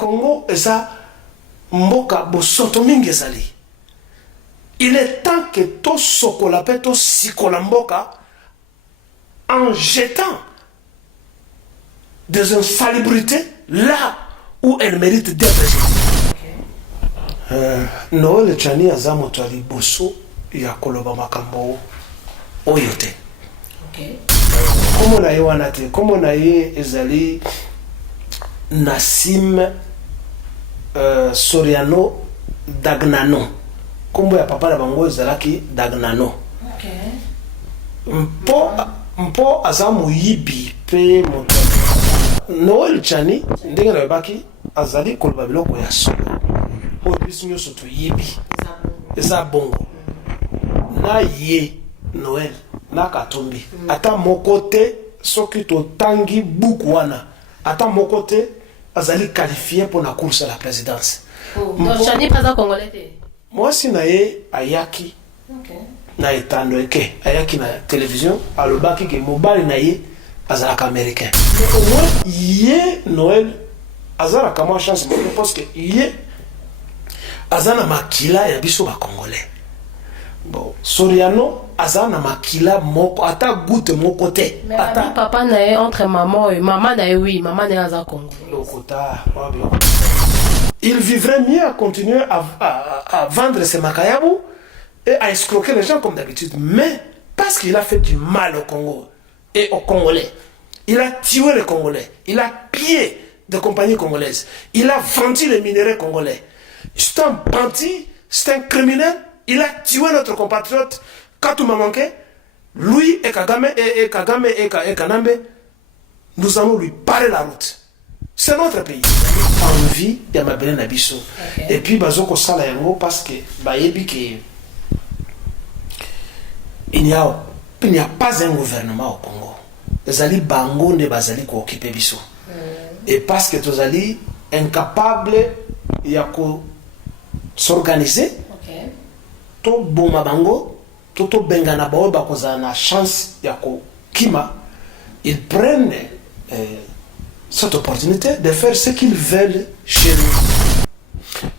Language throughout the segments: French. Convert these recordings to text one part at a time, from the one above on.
Congo eza mboka bosoto mingi ezali. Il est temps que to sokola pe to sikola mboka en jetant des insalubrités là où elle mérite d'être. Noël Chani aza moto ali boso ya koloba makambo oyo te. Comment na ye wana te, comment na ye ezali Nassim Soriano Dagnano. Kombo ya papa na bango ezalaki Dagnano. Mpo aza moyibi pe moto. Noël Chani ndenge na baki azali koloba biloko ya solo. O biso nyoso to yibi. Eza bongo. Na ye Noël na katombi. Ata mokote soki to tangi buku wana. Ata mokote azali qualifié pour la course à la présidence. Donc Chani pas un Congolais. Moi si na ye ayaki. Na etando eke ayaki na télévision alobaki ke mobali na ye azalaka américain. Mais au moins ye Noël azalaka moi chance parce que ye azana makila ya biso ba congolais. Bon, Soriano azana makila moko ata goutte moko te. Mais ata papa na ye entre maman et maman na ye oui, maman na aza Congo. Lokota, il vivrait mieux à continuer à vendre ses makayabou et à escroquer les gens comme d'habitude. Mais parce qu'il a fait du mal au Congo et aux Congolais, il a tué les Congolais, il a pillé des compagnies congolaises, il a vendu les minéraux congolais. C'est un bandit, c'est un criminel, il a tué notre compatriote. Quand tu m'as manqué, lui et Kagame et Kanambe, nous allons lui parer la route. C'est notre pays. Envie de m'appeler Nabiso. Et puis, bazoko sala yango parce que bayebi que il n'y a pas un gouvernement au Congo. Les ali bango ne bazali ko occuper biso. Et parce que tous ali incapable ya ko s'organiser. To boma bango, to bengana bao ba koza na chance ya ko kima, ils prennent cette opportunité de faire ce qu'ils veulent chez nous.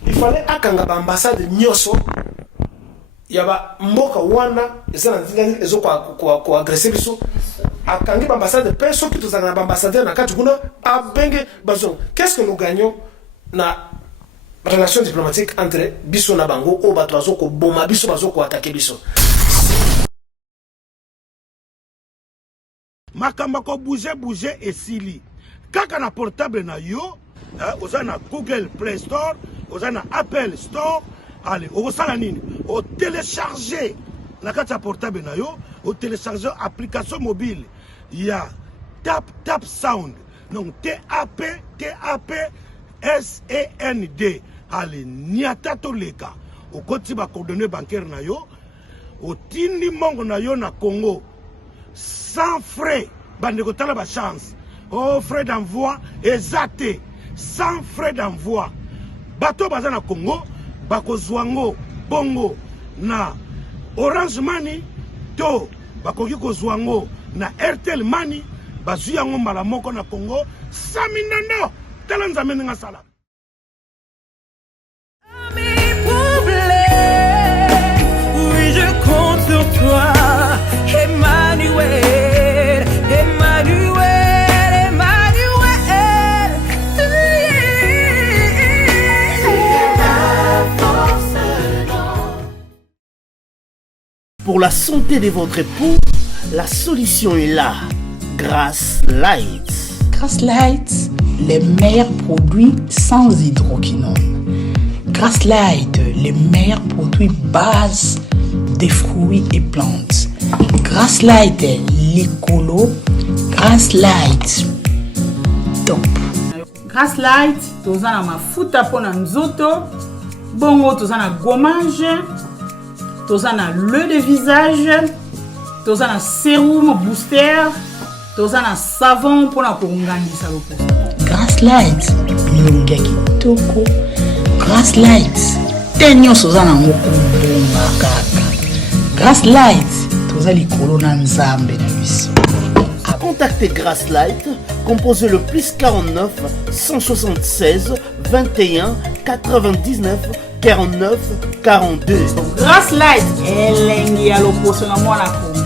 Il fallait akanga ba ambassade nyoso yaba mboka wana ezana nzinga ezo ko agresser biso akangi ba ambassade pe so kitu zana ba ambassadeur na kati kuna abenge bazon. Qu'est-ce que nous gagnons na relation diplomatique entre biso na bango o bato azoko boma biso bazoko attaquer biso? Makamba ko bouger et sili. Kaka na portable na yo, oza na Google Play Store, oza na Apple Store, allez, o sala nini? O télécharger na kati ya portable na yo, o télécharger application mobile. Il y a Tap Sound. Donc TAP SAND. Allez, niata to leka. O koti ba coordonnées bancaires na yo, o tindi mongo na yo na Congo. Sans frais, bande kotala ba chance. Oh, frais d'envoi exact. Sans frais d'envoi. Bato baza na Congo, bako zwango, bongo, na Orange Money, to, bako kiko zwango, na Airtel Money, bazu yango mbala moko na Congo, saminando, talanza meninga salam. Oui, je compte sur toi, Emmanuel, Emmanuel. Pour la santé de votre époux, la solution est là. Grass Light. Grass Light, les meilleurs produits sans hydroquinone. Grass Light, les meilleurs produits base des fruits et plantes. Grass Light, l'écolo. Grass Light, top. Grass Light, tozana mafuta pona nzoto, bongo tozana gommage, tozana l'huile de visage, tozana sérum booster, tozana savon pona koungangisa loposo. Grass Light, bilongi ya kitoko. Grass Light, tenyo sozana ngokubonga kaka. Grass Light, toza likolo na nzambe na biso. Contactez Grass Light composez le plus 49 176 21 99 49 42. Grass Light elengi ya loposo na mwana Congo.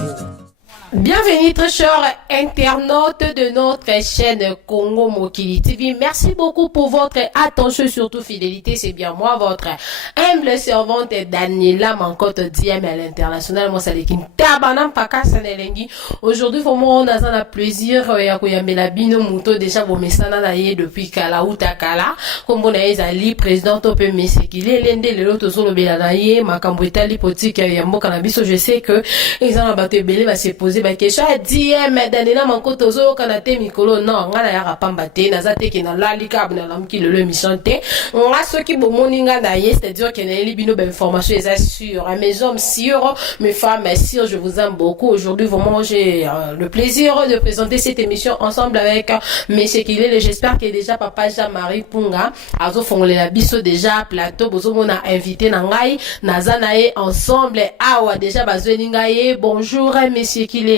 Bienvenue très chers internautes de notre chaîne Congo Mokili TV. Merci beaucoup pour votre attention, surtout fidélité. C'est bien moi, votre humble servante Daniela Mankoto Diem à l'international. Moi, c'est l'équipe Tabanam Paka Sanelengi. Aujourd'hui, vraiment, on a un plaisir ya kuyambela bino muto déjà vos messages depuis Kala ou Takala. Comme on a ezali président Topé Mesekile lende lelo tozolo belanaye makambo etali politique ya mboka na biso. Je sais que ils ont battu belé va se poser ba question DM Daniela Mankoto zo kana te mikolo non ngana ya rapamba te nazate ke na lalika na lamki le mission te nga soki bomoninga na ye, c'est-à-dire que na libino ba information est sûre, mes hommes sûrs, mes femmes sûres. Je vous aime beaucoup. Aujourd'hui vraiment j'ai le plaisir de présenter cette émission ensemble avec Monsieur Kilele. J'espère que déjà papa Jean-Marie Punga azo fongole la biso déjà plateau bozo mona invité na ngai nazanae ensemble awa déjà bazweni ngai. Bonjour Monsieur Kilele.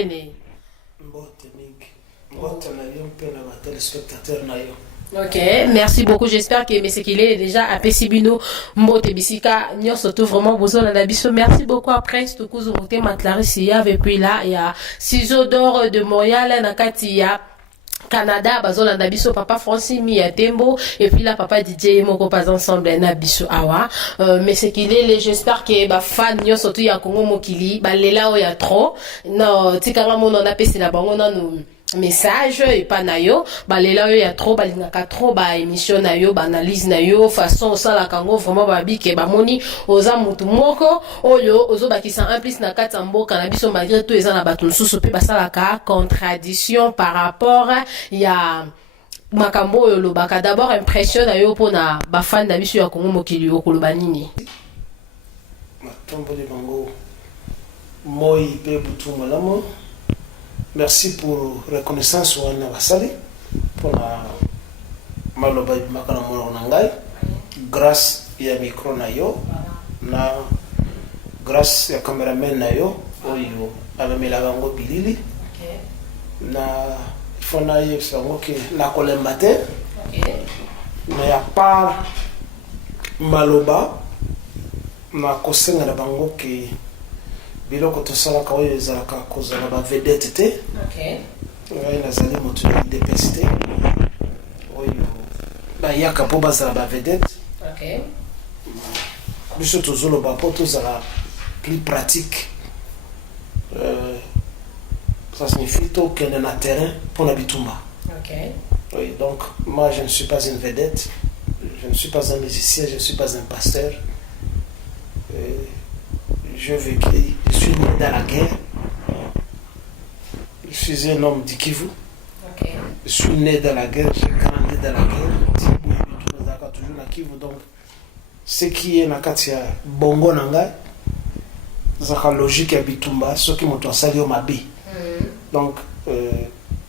Ok, merci beaucoup. J'espère que M. Kilele est déjà à Pessibino, Mbote Bisika, Nyon surtout vraiment besoin de la biso. Merci beaucoup. Après, c'est tout coup, on Matlarissia, et puis là, il y a Ciseaux d'or de Montréal, Nakatia. Canada, bazola nabiso papa Francis Miyatembo et puis là papa DJ Moko pas ensemble nabiso awa. Mais c'est qu'il est, j'espère que ba fan nyo surtout ya Congo Mokili, ba lela o ya trop. Non, tikanga mon on a pesi na bango na nous message et pas nayo ba lela ya trop balingaka trop ba émission nayo ba analyse nayo façon ça la kango vraiment ba bike ba moni oza mutu moko oyo ozo bakisa en plus na katambo kana biso malgré tout eza na batu nsusu pe basala ka contradiction par rapport ya makambo oyo lobaka. D'abord impression nayo pona ba fan na biso ya Congo Mokili okoloba nini matombo de bango moi pe butu malamo. Merci pour reconnaissance wana basali pour la maloba makana mona ngai grâce ya micro na yo na grâce ya cameraman na yo oyo abamela bango bilili na fona ye sango ke na kolemba te mais à part maloba na kosenga na bango ke biloko tosalaka oyo ezalaka kozala ba vedette te. Ngai nazali motu ya DPST oyo bayaka mpo bazala ba vedette. Biso tozoloba mpo tozala plus pratique. Ça signifie tokende na terrain mpona bitumba. Oui, donc moi je ne suis pas une vedette, je ne suis pas un musicien, je ne suis pas un pasteur. Je suis né dans la guerre. Je suis un homme du Kivu. Je suis né dans la guerre, j'ai grandi dans la guerre. Toujours dans Kivu. Donc, ce qui est dans Katia Bongo Nanga, c'est la logique à Bitumba, ce qui m'a sali au Mabi. Donc,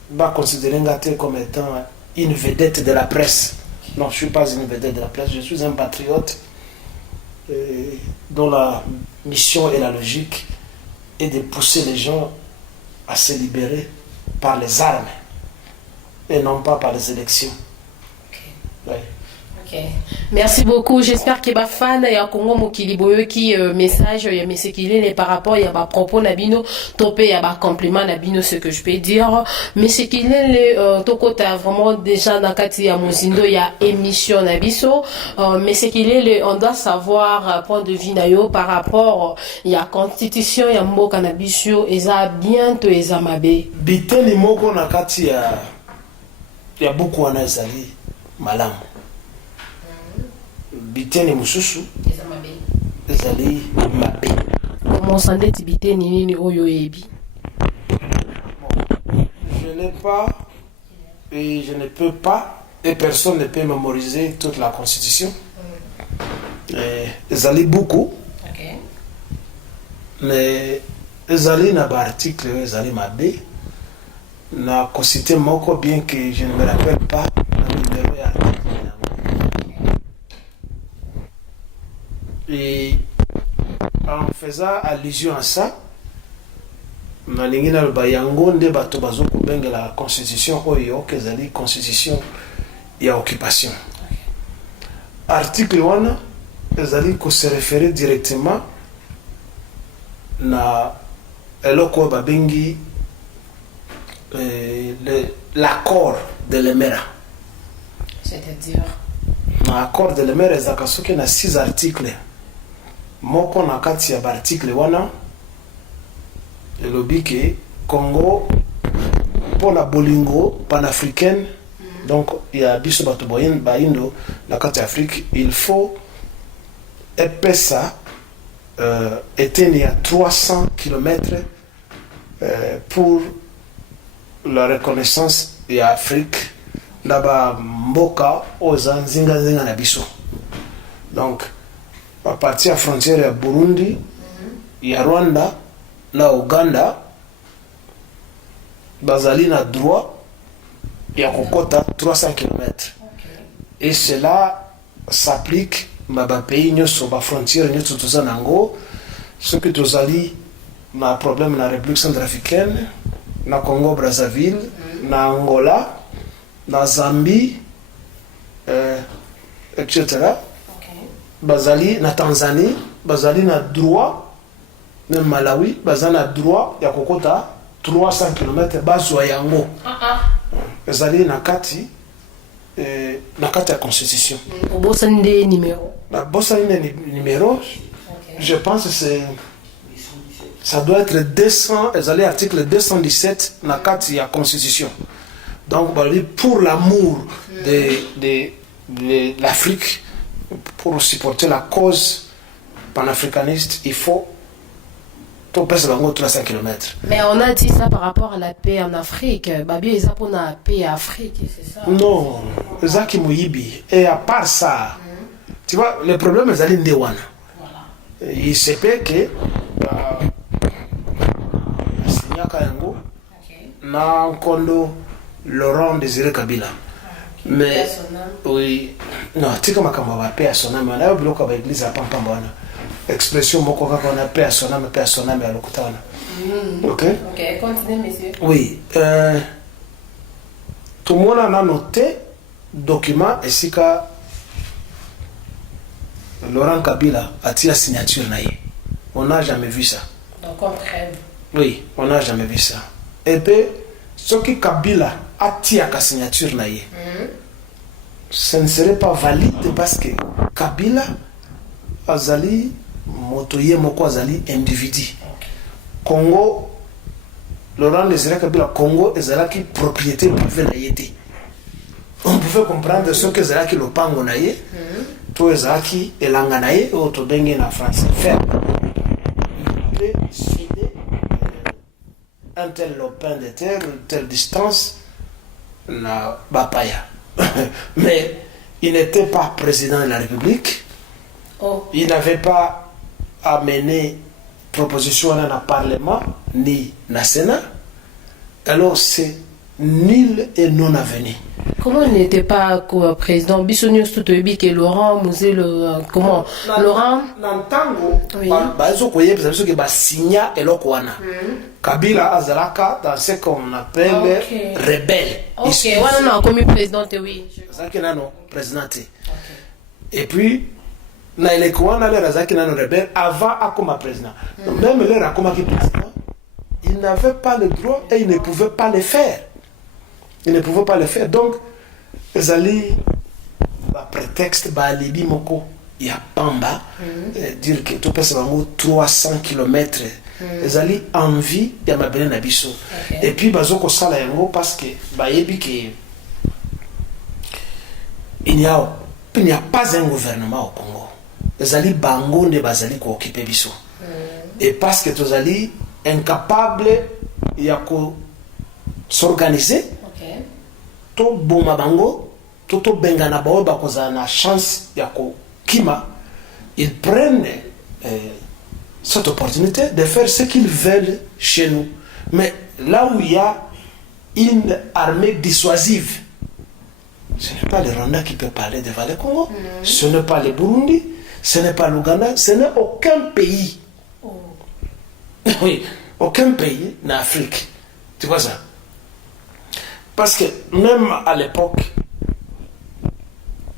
va considérer Ngate comme étant une vedette de la presse. Non, je ne suis pas une vedette de la presse, je suis un patriote. Dont la mission et la logique est de pousser les gens à se libérer par les armes et non pas par les élections. Ouais. Merci beaucoup. J'espère que les fans ya Congo Mokili boyo qui message ya Monsieur Kilele par rapport ya ba propos nabino topé ya ba compliment nabino, ce que je peux dire. Monsieur Kilele tokota vraiment déjà dans kati ya mozindo ya émission nabiso. Monsieur Kilele, on doit savoir point de vue nayo par rapport ya constitution ya mboka nabiso eza bientôt eza mabe. Biteli moko na kati ya buku wana ezali malamu. Biteni mususu ezali mabe. Comment sande tibiteni nini oyo ebi? Je n'ai pas et je ne peux pas et personne ne peut mémoriser toute la constitution. Ezali beaucoup. Mais ezali na ba article ezali mabe na cité moko bien que je ne me rappelle pas la numéro ya article. Et en faisant allusion à ça, nalingi naloba yango nde bato bazokobengela constitution oyo kezali constitution ya occupation. Article wana ezali se référer directement na eloko babengi l'accord de l'Emera. C'est-à-dire L'accord de l'Emera ezaka soki na 6 articles. Moko na kati ya article wana elobi ke Congo pour la bolingo panafricaine, donc il y a biso bato baindo na kati Afrique, il faut epesa eteni à 300 km pour la reconnaissance de l'Afrique là-bas mboka oza nzinga na biso. Donc à partir de la frontière ya Burundi, ya Rwanda na Uganda bazali na droit ya kokota 300 km. Et cela s'applique ma pays nyoso ba frontière nyoso toza nango, ce que tozali na problème na République centrafricaine, na Congo Brazzaville, na Angola, na Zambie, etc. Bazali na Tanzanie, bazali na droit, même Malawi, bazali na droit ya kokota 300 km bazwa yango. Bazali na kati ya constitution. Bosande numéro. La Bosande numéro, je pense que ça doit être 200, ezali article 217 na kati ya constitution. Donc pour l'amour de l'Afrique, pour supporter la cause panafricaniste, il faut tout passer dans 300 km. Mais on a dit ça par rapport à la paix en Afrique. Babi est pour la paix en Afrique, c'est ça? Non, Zaki Mouyibi. Et à part ça, tu vois, le problème est allé Ndewana. Il se peut que Signaka Yango na Nkondo Laurent Désiré Kabila. Mais oui, non, tu sais comment on va paix à son âme. On a oublié qu'on va église à Pampambana. Expression moko qu'on a paix à son âme à l'Okutana. Ok? Ok, continuez, monsieur. Oui. Tout le monde a noté document et si Laurent Kabila a tiré la signature naïe. On n'a jamais vu ça. Donc on crève. Oui, on n'a jamais vu ça. Et puis, ce que Kabila a tiré la signature naïe, ce ne serait pas valide parce que Kabila azali motoye moko azali individu. Congo, Laurent Désiré Kabila, Congo ezalaki propriété privée naïe. On pouvait comprendre ce que ezalaki lopango naïe, tout ezalaki elanga naïe ou to bengi na français ferme. Il peut céder un tel lopin de terre, une telle distance na Bapaya. Mais il n'était pas président de la République. Il n'avait pas amené proposition dans le Parlement ni dans le Sénat. Alors c'est nul et non avenu. Comment il n'était pas président Bissonius Tutoyebi que Laurent Mouzé comment Laurent Nantango bazo koye parce que ba signa elokwana Kabila azalaka dans ce qu'on appelle rebelle. OK, voilà non comme président oui. Ça que nano présidenté. Et puis na elekwana le razaki nano rebelle avant akoma président. Même le akoma qui président, il n'avait pas le droit et il ne pouvait pas le faire. Il ne pouvait pas le faire. Donc, ils allaient, prétexte, alibi moko, il y a Pamba, dire que tout passe 300 km. Ils allaient envie de m'abonner à Bisso. Et puis, bazoko sala yango parce que, il n'y a pas un gouvernement au Congo. Ils allaient bango de bazali ko occuper Bisso. Et parce que tous allaient incapables, il y a s'organiser. To boma bango to bengana bao bakoza na chance ya ko kima, ils prennent cette opportunité de faire ce qu'ils veulent chez nous. Mais là où il y a une armée dissuasive, ce n'est pas le Rwanda qui peut parler devant le Congo, ce n'est pas le Burundi, ce n'est pas l'Ouganda, ce n'est aucun pays. Oui, Aucun pays en Afrique. Tu vois ça? Parce que même à l'époque,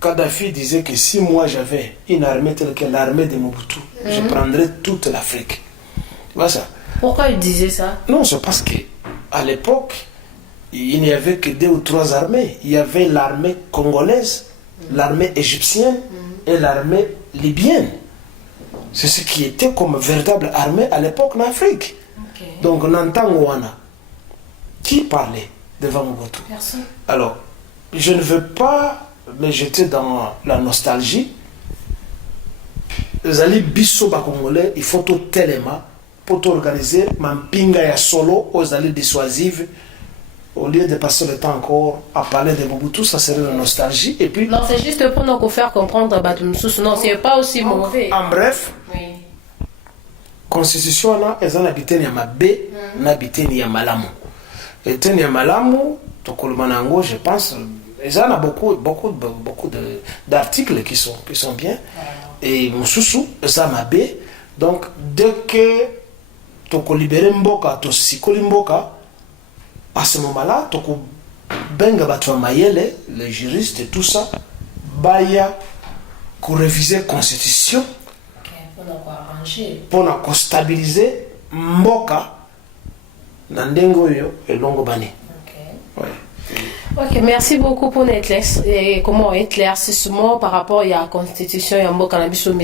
Kadhafi disait que si moi j'avais une armée telle que l'armée de Mobutu, je prendrais toute l'Afrique. Tu vois ça? Pourquoi il disait ça? Non, c'est parce que à l'époque, il n'y avait que 2 ou 3 armées. Il y avait l'armée congolaise, l'armée égyptienne et l'armée libyenne. C'est ce qui était comme véritable armée à l'époque en Afrique. Okay. Donc, Nantangoana, qui parlait devant Mobutu? Personne. Alors, je ne veux pas me jeter dans la nostalgie. Les alliés bisso congolais, il faut tout tellement pour organiser ma pinga ya solo aux alliés dissuasives. Au lieu de passer le temps encore à parler de Mobutu, ça serait la nostalgie. Et puis, Non, c'est juste pour nous faire comprendre Batumsous. Non, c'est pas aussi mauvais. en bref, Oui. constitution là, elles ont habité ni à Mabé, n'habité ni à Malamu. Et ni à Malamu, Tokolomanango, je pense, ils en a beaucoup d'articles qui sont bien. Et Moussoussou, ça Mabé. Donc, dès que Toko libéré Mboka, to Sikoli Mboka, à ce moment-là, Toko Benga Batwa Mayele, les juristes et tout ça, Baya, pour réviser la constitution, pour stabiliser Mboka, Nandengo yo et Longo Bani. Ouais. Ok, merci beaucoup pour éclaircissement par rapport à la constitution et à la constitution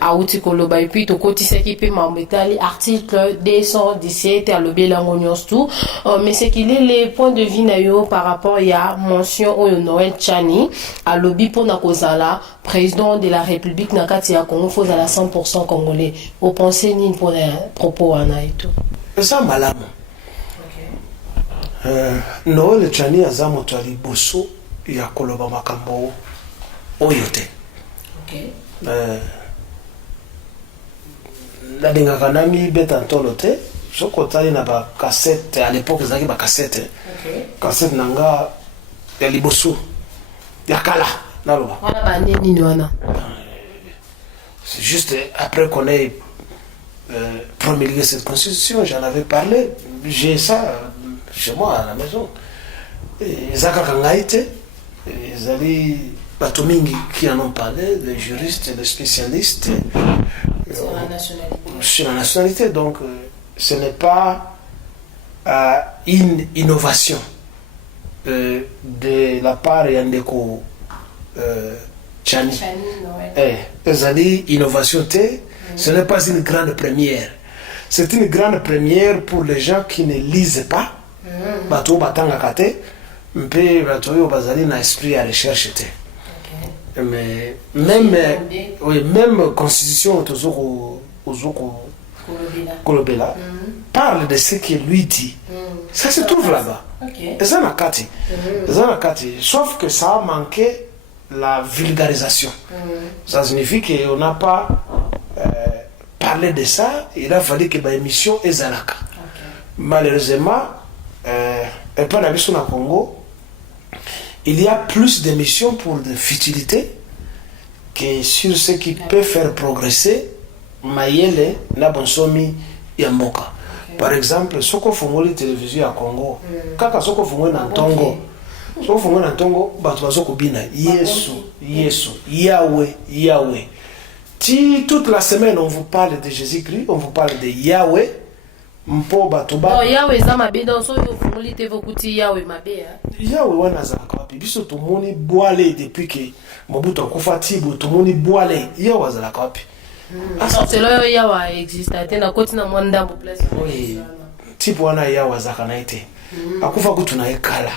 à outil koloba et puis to koti seki pe mambetali article 217 à l'obelango nyonstu mais c'est qu'il est les points de vue na yo par rapport à la mention au Noël Tchani à lobby pour na kozala président de la République na kati ya Congo faut à la 100% congolais. Vous pensez ni pour les propos ana et tout? Ça malamu. Noël Tchani aza moto ali boso ya koloba makambo oyo te. Nalingaka nami beta ntolo te soko otali na bacassette à l'époque ezalaki bacassette cassette nanga ya liboso ya kala naloba wana baneni wana. C'est juste après qu'on ait promulgué cette constitution, j'en avais parlé, j'ai ça chez moi à la maison. Zaka Kangaite, les alliés Batomingi qui en ont parlé, les juristes, les spécialistes sur la nationalité. Donc ce n'est pas une innovation de la part d'Yandeko Tchani. Les alliés innovation, ce n'est pas une grande première. C'est une grande première pour les gens qui ne lisent pas. Bato batanga kate mpe bato yo bazali na esprit à recherche te. Mais même constitution tozoko kolobela parle de ce que lui dit. Ça se trouve là-bas. Ezanakati. Sauf que ça a manqué la vulgarisation. Ça signifie qu'on n'a pas parlé de ça. Il a fallu que ma émission ezalaka. Malheureusement, et pas la mission à Congo, il y a plus d'émissions pour de futilité que sur ce qui peut faire progresser Mayele na bonsomi Yamboka. Par exemple, soko fongoli télévision à Congo, kaka soko fongoli na Ntongo, soko fongoli na Ntongo, batu bazoko bina Yesu, Yahweh. Toute la semaine on vous parle de Jésus-Christ, on vous parle de Yahweh. Mpo batuba no Yahweh za mabe dans so yo fungoli te vokuti Yahweh mabe Yahweh wana za kwa biso tumoni boile depuis que Mobutu akufa tibu tumoni boile Yahweh za kwa pi c'est là Yahweh existe tena koti na mwanda mo place oui tibu wana Yahweh za kanaite akufa kutuna ekala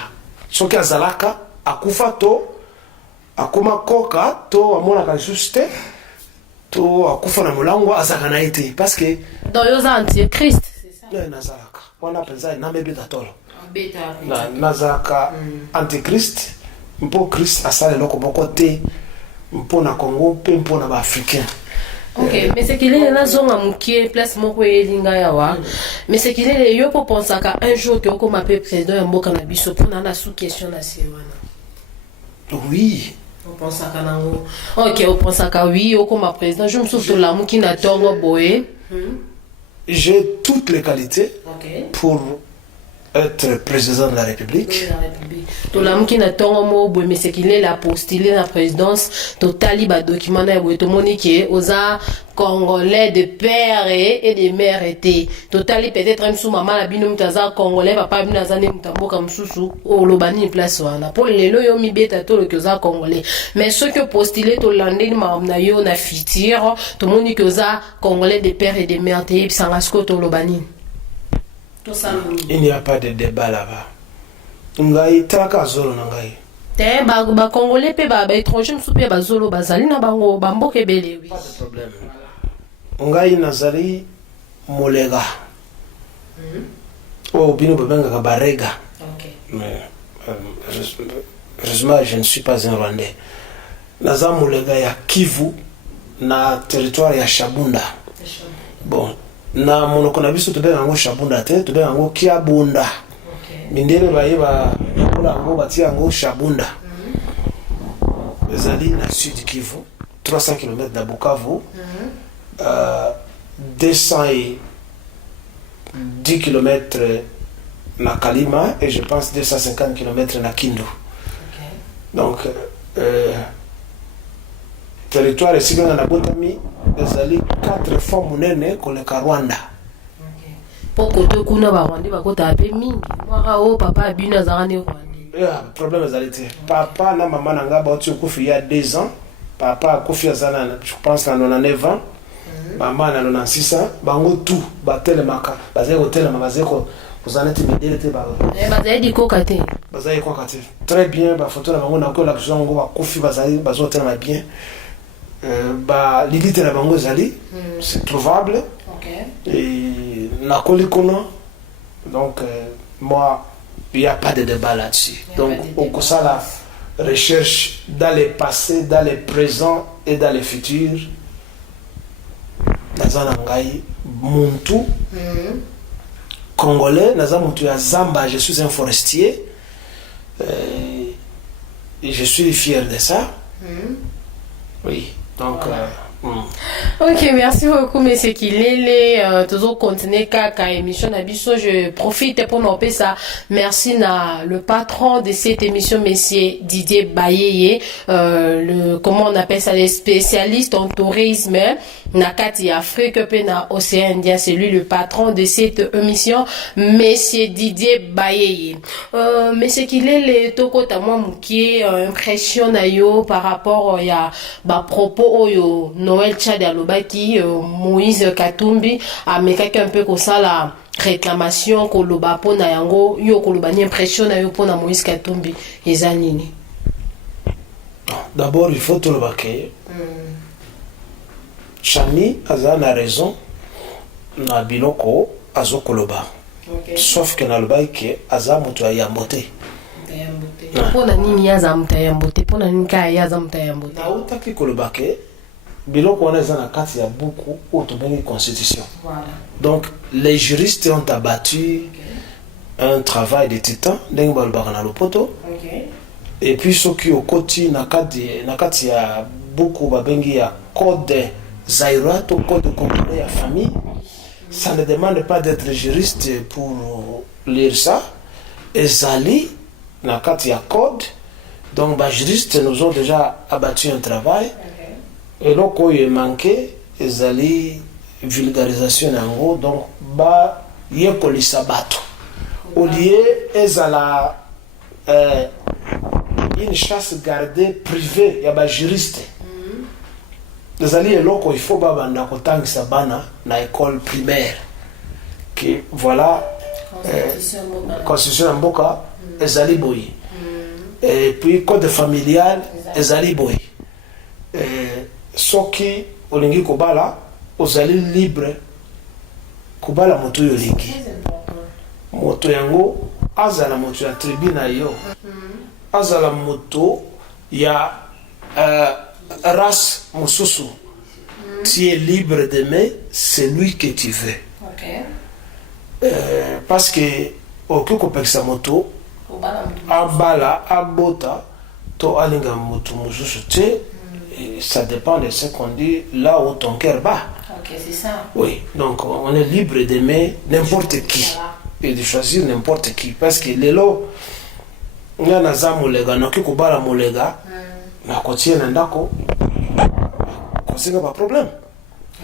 soki azalaka akufa to akoma koka to amona ka juste to akufa na mulango azakanaite parce que dans yo za antichrist. Nazaraka wana penza na mebe datolo na Nazaraka antichrist mpo Christ asale loko boko te mpo na Congo pe mpo na ba africain. Ok, mais c'est qu'il est na zonga mukie place moko elinga yawa mais c'est qu'il est yo po pensa ka un jour que ko m'appelle président ya mboka na biso pour na sous question na sewana. Oui, on pense à Kanango. Ok, on pense à oui, au comme président, je me souviens de la mouki na tongo boé. j'ai toutes les qualités pour être président de la République. Tolamuki na tongo mo boy mais c'est qu'il est la postulé la présidence totali ba document na boy to monique oza congolais de père et de mère était totali peut-être même sous maman la bino mutaza congolais papa bino azane mutamboka msusu o lobani place wana pour lelo yo mi beta to le koza congolais mais ce que postulé to landini na yo na futur to monique oza congolais de père et de mère te bisangasko to lobani. Il n'y a pas de débat là-bas. Ngai traka zolo nangai. Te ba congolais pe ba étranger msupe ba zolo bazali na bango bamboke bele oui. Pas de problème. Ngai nazali molega. Oh bino babenga ka barega. OK. Mais heureusement je ne suis pas un Rwandais. Naza molega ya Kivu na territoire ya Shabunda. Bon, na monoko na biso tobenga ngo Shabunda te, tobenga ngo Kiabunda. Mindele bayiba kola ngo batia ngo Shabunda. Ezali na sud Kivu, 300 km de Bukavu. 210 km na Kalima et je pense 250 km na Kindu. Donc territoire ici na Botami ezali 4 fois munene koleka Rwanda. Poko to kuna ba Rwanda ba kota pe mingi. Mwaka o papa bina zarane Rwanda. Problème ezali te. Papa na maman nanga ba tu kufi il y a 2 ans. Papa kufi azana je pense na 99 ans. Maman na 96 ans. Bango tout ba telemaka. Bazeko telema bazeko kuzana te midele te ba. Bazali di kokate. Bazali kokate. Très bien ba photo na bango na ko la kuzango ba kufi bazali bazo telema bien. Bah l'idée de la bango zali c'est trouvable et na kolikono donc moi il n'y a pas de débat là-dessus donc au ça la recherche dans le passé dans le présent et dans le futur nazana ngai muntu congolais naza muntu ya Zamba je suis un forestier et je suis fier de ça oui. Donc, Ok, merci beaucoup, monsieur Kilele. Toujours continuer kaka émission Nabiso. Je profite pour nous ça. Merci na le patron de cette émission, monsieur Didier Bayeye. Comment on appelle ça, les spécialistes en tourisme. Nakati Afrique, pe na Océan Indien. C'est lui le patron de cette émission, monsieur Didier Bayeye. Monsieur Kilele, toko tamwa mukie impression na yo par rapport ya ba propos yo Noël Tchad alobaki Moïse Katumbi amekaki un peu comme ça la réclamation koloba pona yango yo koloba ni impression na yo pona Moïse Katumbi eza nini. D'abord il faut tout le baquer. Chani azana raison na biloko azokoloba. Sauf que na lobaki aza mutu ayambote. Pona nini yaza mutayambote pona nini ka yaza mutayambote. Na utaki kolobake biloko wana eza na kati ya buku ou tobengi constitution. Voilà. Donc les juristes ont abattu un travail de titan ndenge balobaka na lopoto. Et puis soki okoti na kati ya buku babengi ya code Zaïrois to code congolais ya famille. Ça ne demande pas d'être juriste pour lire ça. Ezali na kati ya code. Donc les juristes nous ont déjà abattu un travail. Et donc il est manqué ezali vulgarisation yango donc ba yekolisa bato au lieu ezala une chasse gardée privée ya ba juriste ezali eloko il faut ba banda kotangisa bana na école primaire que voilà constitution mboka ezali boyi et puis code familial ezali boyi soki olingi kobala ozali libre kobala moto yo lingi moto yango azala moto ya tribu na yo azala moto ya race mosusu tu es libre d'aimer celui que tu veux parce que oki kopekisa moto abala abota to alinga moto mosusu te. Ça dépend de ce qu'on dit là où ton cœur bat. c'est ça. Oui, donc on est libre d'aimer n'importe qui. Voilà. Et de choisir n'importe qui. Parce que les lots, il y a des gens qui ont des c'est pas problème.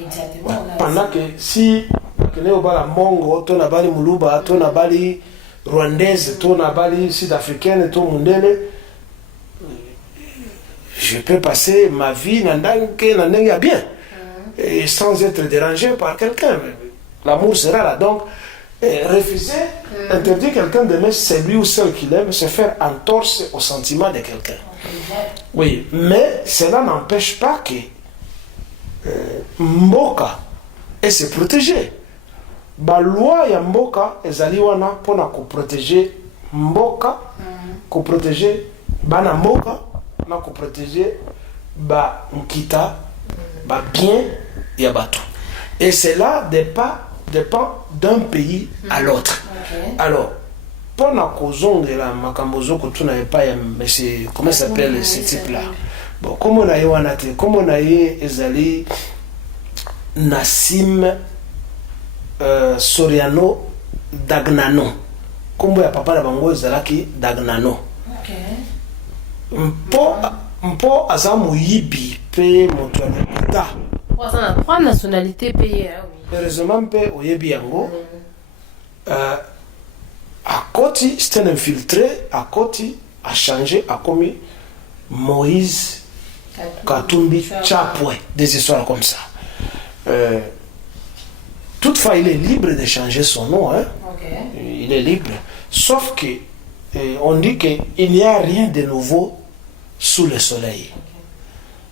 Exactement. Pendant que si on a Mongo, on a Bali Muluba, on a Bali Rwandaise, on a Bali Sud-Africaine, on a Mundele, je peux passer ma vie dans bien et sans être dérangé par quelqu'un. L'amour sera là. Donc, refuser, interdire quelqu'un d'aimer celui ou celle qu'il aime, c'est faire entorse au sentiment de quelqu'un. Oui, mais cela n'empêche pas que Mboka et se protéger. La loi ya Mboka ezali wana pona ko protéger Mboka, ko protéger bana Mboka, na ko protéger ba nkita, ba bien ya bato. Et cela dépend d'un pays à l'autre. Alors, pona ko zongela makambozo ko tuna epa ya monsieur comment s'appelle ce type là. Bon, comment on a eu comment on a eu ezali Nassim Soriano Dagnano. Comment ya papa na bango ezalaki Dagnano. Mpo azamu yibi pe moto na a 3 nationalités payées. Heureusement pe oyebi yango. À côté, c'était un infiltré, à côté, a changé, a commis Moïse Katumbi Chapwe, des histoires comme ça. Toutefois, il est libre de changer son nom. Hein? Il est libre. Sauf que on dit qu'il n'y a rien de nouveau sous le soleil.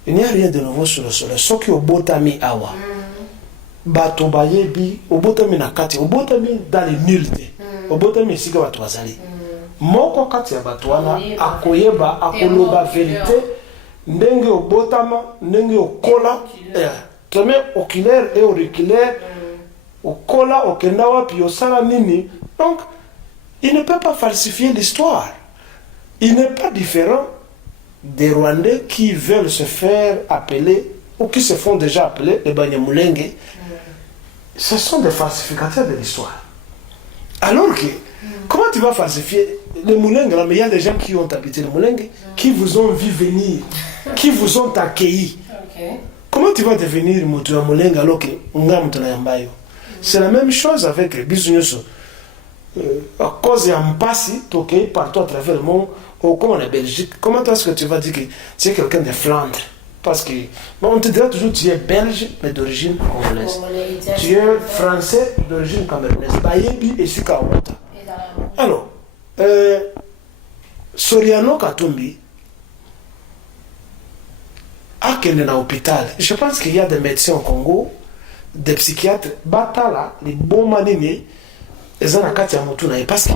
Il n'y a rien de nouveau sous le soleil. Sauf que au botami awa, bato bayebi, au botami nakati, au botami dans les nulles. Au botami ici que bato bazali. Moko kati ya bato wana akoyeba akoloba vérité. Ndenge obotama, ndenge okola, teme oculaire et auriculaire, okola, okendawa, puis osala nini. Donc, il ne peut pas falsifier l'histoire. Il n'est pas différent des Rwandais qui veulent se faire appeler, ou qui se font déjà appeler les Banyamulenge. Ce sont des falsificateurs de l'histoire. Alors que, comment tu vas falsifier les Moulengue là, mais il y a des gens qui ont habité les Moulengue, qui vous ont vu venir, qui vous ont accueilli. Comment tu vas devenir Moutou Moulengue alors que c'est la même chose avec les Bisounoso. À cause d'un passé, toqué partout à travers le monde, comme en Belgique, comment est-ce que tu vas dire que tu es quelqu'un de Flandre? Parce que on te dira toujours que tu es belge, mais d'origine congolaise. Tu es français d'origine camerounaise. Bayebi et Sikawata. Alors, Soriano Katumbi a qu'elle est dans l'hôpital. Je pense qu'il y a des médecins au Congo, des psychiatres, Batala, les bons manini, les Anakatia Mutuna. Parce que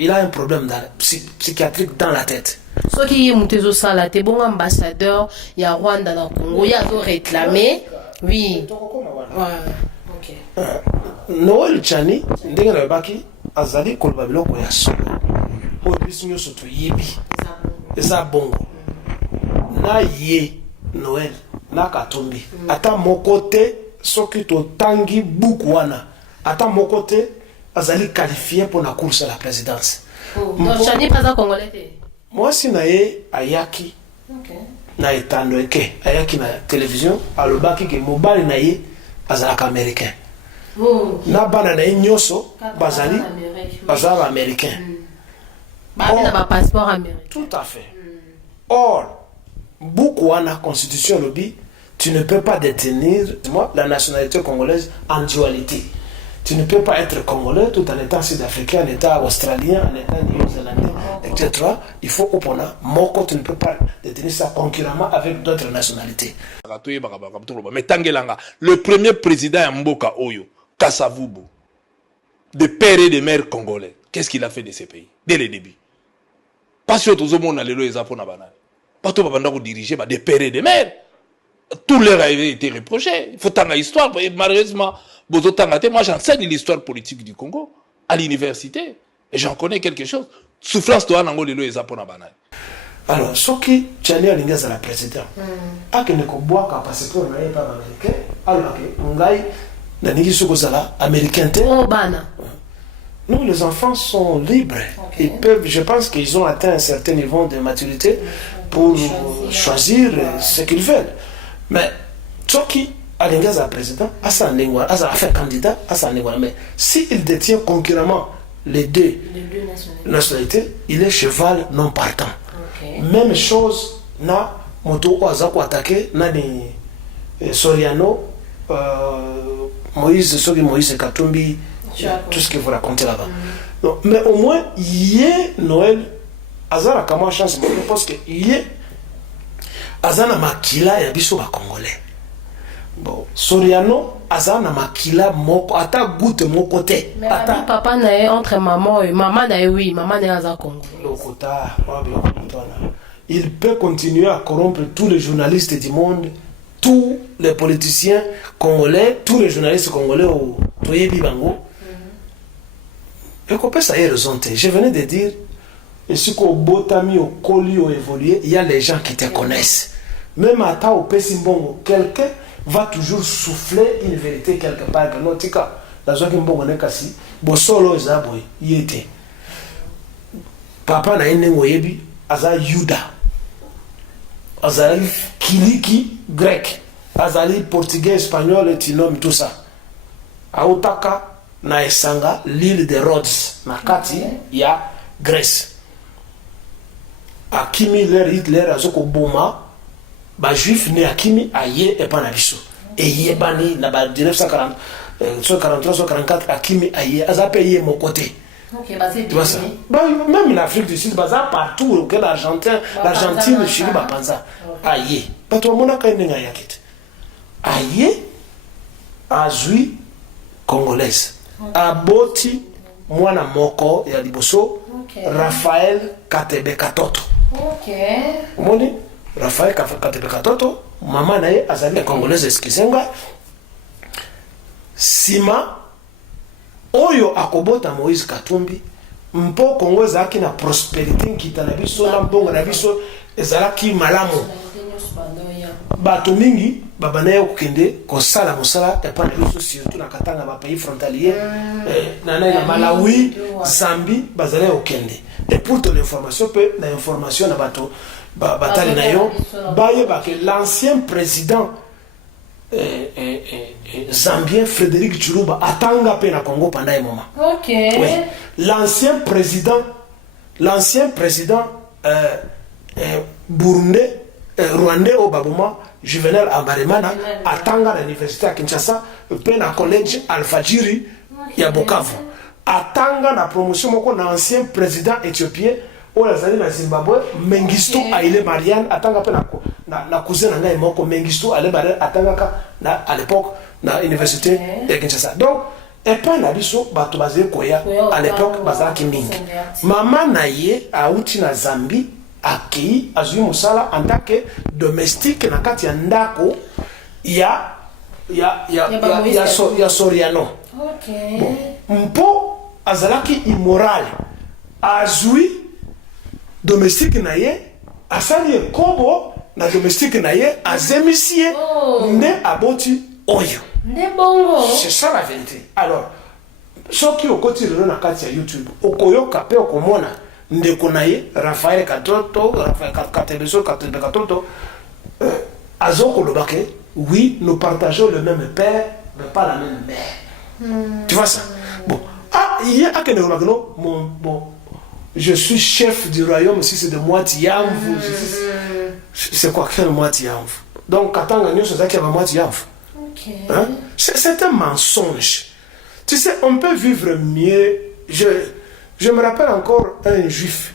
il a un problème psychiatrique dans la tête. Ce qui est Moutezo Salate, bon ambassadeur, il y a Rwanda dans le Congo, il y a réclamé. Oui. Noël Chani, ndenge na baki azali koloba biloko ya solo. O biso nyoso to yebi. Eza bongo. Na ye Noël na Katumbi. Ata mokote soki to tangi buku wana. Ata mokote azali qualifié pour la course à la présidence. Donc Chani pas congolais. Moi si na ye ayaki. Na etando eke ayaki na télévision alobaki ke mobali na ye azalaka américain. Na bana na nyoso bazali américain. Ba passeport américain. Tout à fait. Or, beaucoup en la constitution lobby, tu ne peux pas détenir la nationalité congolaise en dualité. Tu ne peux pas être congolais tout en étant sud-africain, en étant australien, en étant néo-zélandais, etc. Il faut opona moko, tu ne peux pas détenir ça concurremment avec d'autres nationalités. Mais Tangelanga, le premier président à Mboka Oyo, Kassavubu, de père et de mère congolais, qu'est-ce qu'il a fait de ces pays dès le début? Pas sûr que tout le monde a les apôtres banal. Pas tout le monde diriger des pères et de mères. Tout leur a été reproché. Il faut tant l'histoire. Malheureusement, moi j'enseigne l'histoire politique du Congo à l'université et j'en connais quelque chose. Souffrance de Anango les apôtres banal. Alors, ce qui Tchani Alinga c'est la président. Akene ko boaka passeport na pas américain. Alors que ngai na nigi soko sala américain te. Oh bana. Nous les enfants sont libres. Okay. Ils peuvent, je pense qu'ils ont atteint un certain niveau de maturité pour choisir ce qu'ils veulent. Mais ce qui Alinga c'est la président, asa nengwa, asa fait candidat, asa nengwa. Mais s'il détient concurremment les deux nationalités, il est cheval non partant. Okay. Même chose na moto azako attaqué na ni Soriano Moïse Katumbi, tout ce que vous racontez là-bas. Donc, mais au moins yé Noël azara kama chance parce que yé azana makila ya biso ba congolais. Bon, Soriano azana makila moko ata goutte moko te. Mais ata papa na entre maman et maman na oui, maman na za Congo. Il peut continuer à corrompre tous les journalistes du monde, tous les politiciens congolais, tous les journalistes congolais au Toyebi Bango. Et qu'on peut ça y raison. Je venais de dire, et si qu'au Botami, au Koli, au évolué, il y a les gens qui te connaissent. Même à ta au Pessimbongo, quelqu'un va toujours souffler une vérité quelque part. Non, tika, la zone qui m'bonne kasi, bo solo zaboy, yete. Papa na ene ngoyebi, aza Yuda, azali Kiliki grec, azali portugais, espagnol, et tinom tout ça. Aotaka na esanga l'île de Rhodes, na kati ya Grèce. Akimi Hitler azoko boma. Ba juif ne akimi aye et pas na biso et yebani na ba 1940 143 144 akimi aye aza payé mon côté. OK, bah c'est bien. Même l'Afrique du Sud baza partout que l'Argentine, le Chili ba panza aye pas tout mona ka nenga yakete aye azui congolaise aboti mwana moko ya liboso Raphaël Katebe Katoto. OK. Moni Raphaël Katebe Katoto, maman naye azali congolaise eskisenga. Sima oyo akobota Moïse Katumbi mpo Kongo zaki na prospérité nkita na biso na mbongo na biso ezalaki malamu. Bato mingi babana yo kokende kosala mosala epa na biso surtout na Katanga ba pays frontalier na Malawi, Zambie bazali okende. Et pour ton information peu na information na bato batali na yo baye ba que l'ancien président zambien Frédéric Chilumba atanga pe na Congo pendant un moment. OK. Oui. L'ancien président burundais rwandais au Baboma Juvenal Abaremana atanga à l'université à Kinshasa pe na collège Alfajiri ya Bukavu atanga na promotion moko na ancien président éthiopien au lazali na Zimbabwe Mengistu Haile Mariam atanga pe na cousin na ngai moko Mengistu Haile Mariam atanga ka na à l'époque na université de Kinshasa. Donc et pas na biso bato bazé koya à l'époque bazaki mingi mama na ye auti na Zambie aki azui musala en tant que domestique na kati ya ndako ya Soriano. OK. Bon, mpo azalaki immoral azui domestique na ye asali kobo na domestique na ye azemisie ne aboti oyo ne bongo. C'est ça la vérité. Alors ce qui au côté de na kati ya YouTube okoyoka pe okomona ndeko na ye Raphaël Katoto Katebe Katoto azoko lobake oui nous partageons le même père mais pas la même mère. Tu vois ça? Bon, il y a que bon, je suis chef du royaume si c'est de moi Tiamvu. C'est quoi quel moi Tiamvu? Donc Katanga News c'est ça qui a moi Tiamvu. OK. Hein? C'est un mensonge. Tu sais, on peut vivre mieux. Je me rappelle encore un juif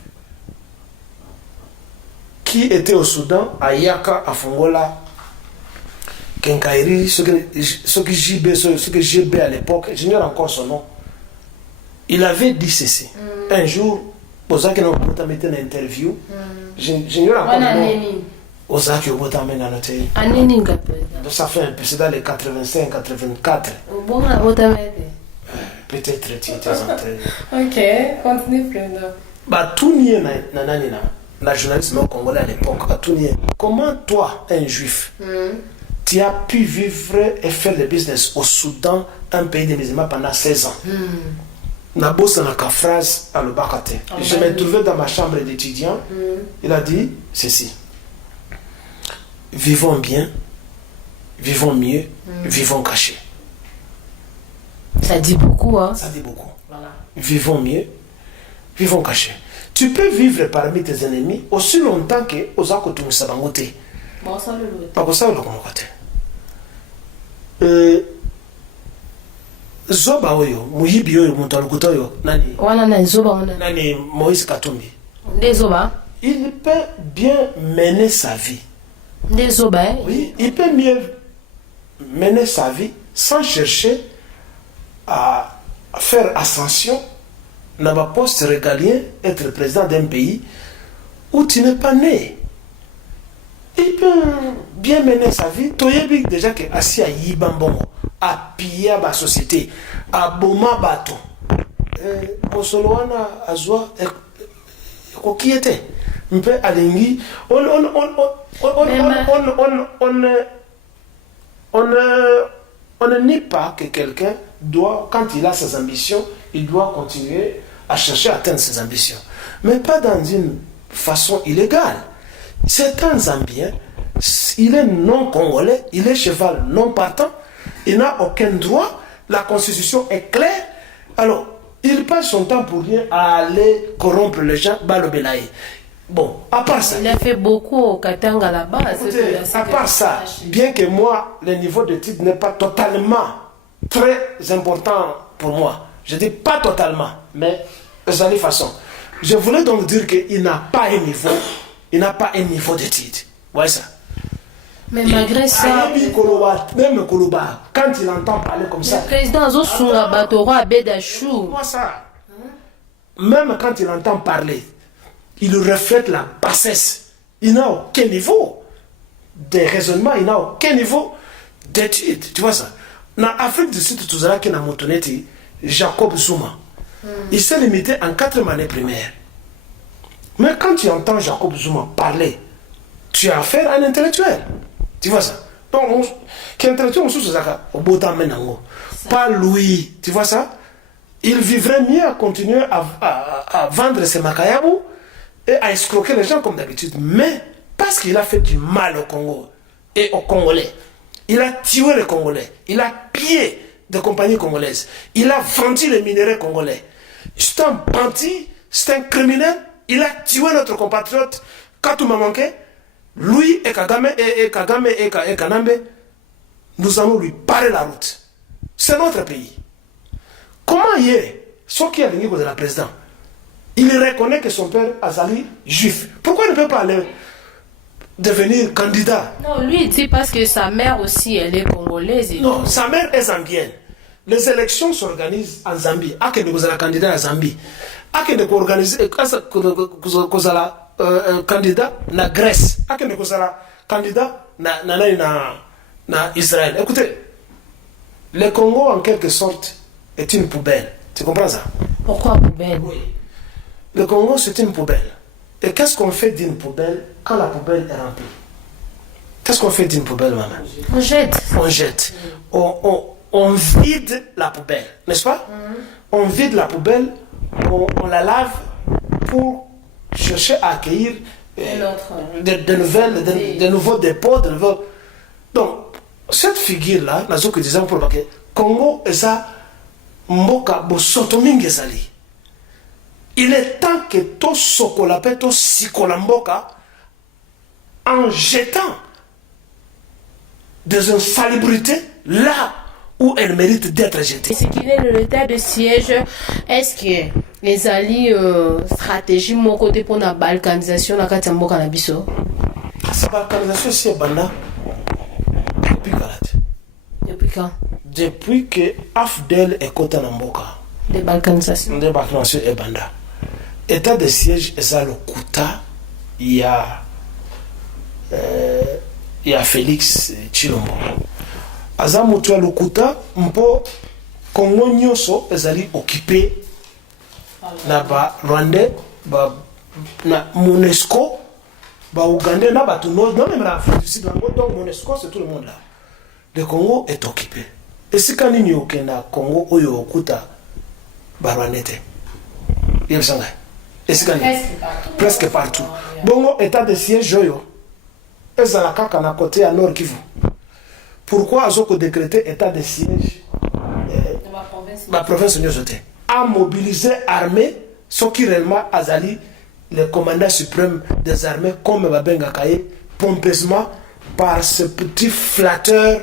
qui était au Soudan, à Yaka, à Fongola, Kenkairi, ce que JB à l'époque, j'ignore encore son nom. Il avait dit ceci. Un jour, Ozaki n'a pas mis une interview. J'ignore encore le nom. Ozaki n'a pas mis une interview. Ça fait un peu, c'est dans les 85, 84. Peut-être tu étais entré. OK, continue plus. Bah tout n'y est le journalisme congolais à l'époque, comment toi, un juif, tu as pu vivre et faire le business au Soudan, un pays des musulmans, pendant 16 ans? Nabos n'a qu'à phrase à le Bakate. Je me trouvais dans ma chambre d'étudiant. Il a dit ceci: vivons bien, vivons mieux, vivons cachés. Ça dit beaucoup, hein? Ça dit beaucoup. Voilà. Vivons mieux, vivons cachés. Tu peux vivre parmi tes ennemis aussi longtemps que Osako Tumusabangote. Bon, ça le lot. Pas pour ça, le Komokote. Zoba oyo, muhibi oyo, muntalukuto oyo, nani? Wana na Zoba, wana. Nani Moïse Katumbi. Des Zoba? Il peut bien mener sa vie. Des Zoba, hein? Oui, il peut mieux mener sa vie sans chercher à faire ascension dans un poste régalien, être président d'un pays où tu n'es pas né. Il peut bien mener sa vie. Toyebi déjà que assis à Yibambongo, à piller la société, à Boma Bato. Mosoloana Azwa, qui était un peu alingi. On ne nie pas que quelqu'un doit, quand il a ses ambitions, il doit continuer à chercher à atteindre ses ambitions. Mais pas dans une façon illégale. C'est un Zambien, il est non congolais, il est cheval non partant, il n'a aucun droit, la constitution est claire. Alors, il passe son temps pour rien à aller corrompre les gens, Balobelaye. Bon, à part ça. Il a fait beaucoup au Katanga là-bas. Écoutez, à part ça, bien que moi, le niveau de titre n'est pas totalement très important pour moi. Je dis pas totalement, mais de toute façon. Je voulais donc dire qu'il n'a pas un niveau. Il n'a pas un niveau de titre. Vous voyez ça? Mais malgré ça. Même Koloba, quand il entend parler comme ça. Le président Zosunga Batoro Bedachou. Moi ça. Même quand il entend parler, il reflète la bassesse. Il n'a aucun niveau de raisonnement, il n'a aucun niveau d'étude. Tu vois ça? Dans l'Afrique du Sud, tout ça, qui n'a montonné, Jacob Zuma. Il s'est limité en 4 années primaires. Mais quand tu entends Jacob Zuma parler, tu as affaire à un intellectuel. Tu vois ça? Donc, qui est intellectuel, pas lui. Tu vois ça? Il vivrait mieux à continuer à vendre ses macayabou et à escroquer les gens comme d'habitude. Mais parce qu'il a fait du mal au Congo et aux Congolais, il a tué les Congolais, il a pillé des compagnies congolaises, il a vendu les minéraux congolais. C'est un bandit, c'est un criminel. Il a tué notre compatriote Katouma Manké. Lui et Kagame et Kanambe, nous allons lui parer la route. C'est notre pays. Comment il est, ce qui est le niveau de la présidente, il reconnaît que son père Azali juif. Pourquoi il ne peut pas aller devenir candidat? Non, lui il dit parce que sa mère aussi elle est congolaise. Non, sa mère est zambienne. Les élections s'organisent en Zambie. A que nous avons candidat à Zambie. A que nous organiser candidat na Grèce. A que nous avons candidat na Israël. Écoutez, le Congo en quelque sorte est une poubelle. Tu comprends ça? Pourquoi poubelle? Oui. Le Congo c'est une poubelle. Et qu'est-ce qu'on fait d'une poubelle quand la poubelle est remplie? Qu'est-ce qu'on fait d'une poubelle, maman? On jette. On jette. On vide la poubelle, n'est-ce pas? On vide la poubelle, on la lave pour chercher à accueillir de nouveaux dépôts, de nouveaux... Donc, cette figure-là, nous avons dit pour le Congo, et ça, Mboka, Bosotomingue Zali. Il est temps que tout Sokolape, tout Sikolamboka, en jetant des insalubrités là où elle mérite d'être jetée. Ce qui est le état de siège, est-ce que les alliés stratégie mon côté pour la balkanisation la Katambo Kanabiso? Sa balkanisation c'est banda depuis quand? Depuis quand? Depuis que Afdel est côté Namboka. Des balkanisations. Des balkanisation est banda. État de siège est ça le Kouta. Il y a Félix Chilombo. Azamu tu Lukuta mpo Congo nyoso ezali occupé na ba Rwandais ba na Monesco, Ougandais, non même l'Afrique du Sud, donc Monesco, c'est tout le monde là. Le Congo est occupé. Et si quand il y a Congo, il y a Okuta, Baranete. Il y a et si quand presque partout. Bon, état de siège, Joyo. Et ça la caca à côté à Nord Kivu. Pourquoi Azoko décrété état de siège ma province a mobilisé armée, ce qui réellement Azali, le commandant suprême des armées, comme Babenga Kaye, pompeusement par ce petit flatteur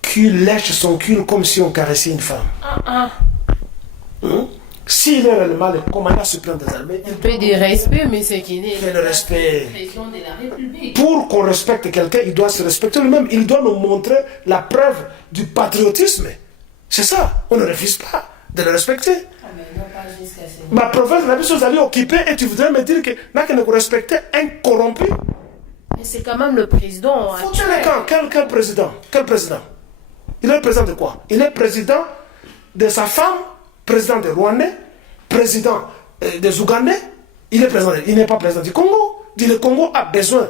qui lèche son cul comme si on caressait une femme. S'il est réellement le commandant suprême des armées, il peut du respect, mais c'est qu'il est le respect. président de la République. Pour qu'on respecte quelqu'un, il doit se respecter lui-même. Il doit nous montrer la preuve du patriotisme. C'est ça. On ne refuse pas de le respecter. Ma province, la mission allait occuper et tu voudrais me dire que n'a que ne respecter un corrompu. Mais c'est quand même le président. Quel président? Quel président? Il est le président de quoi? Il est président de sa femme, président des Rwandais, président des Ougandais. Il n'est pas président du Congo. Le Congo a besoin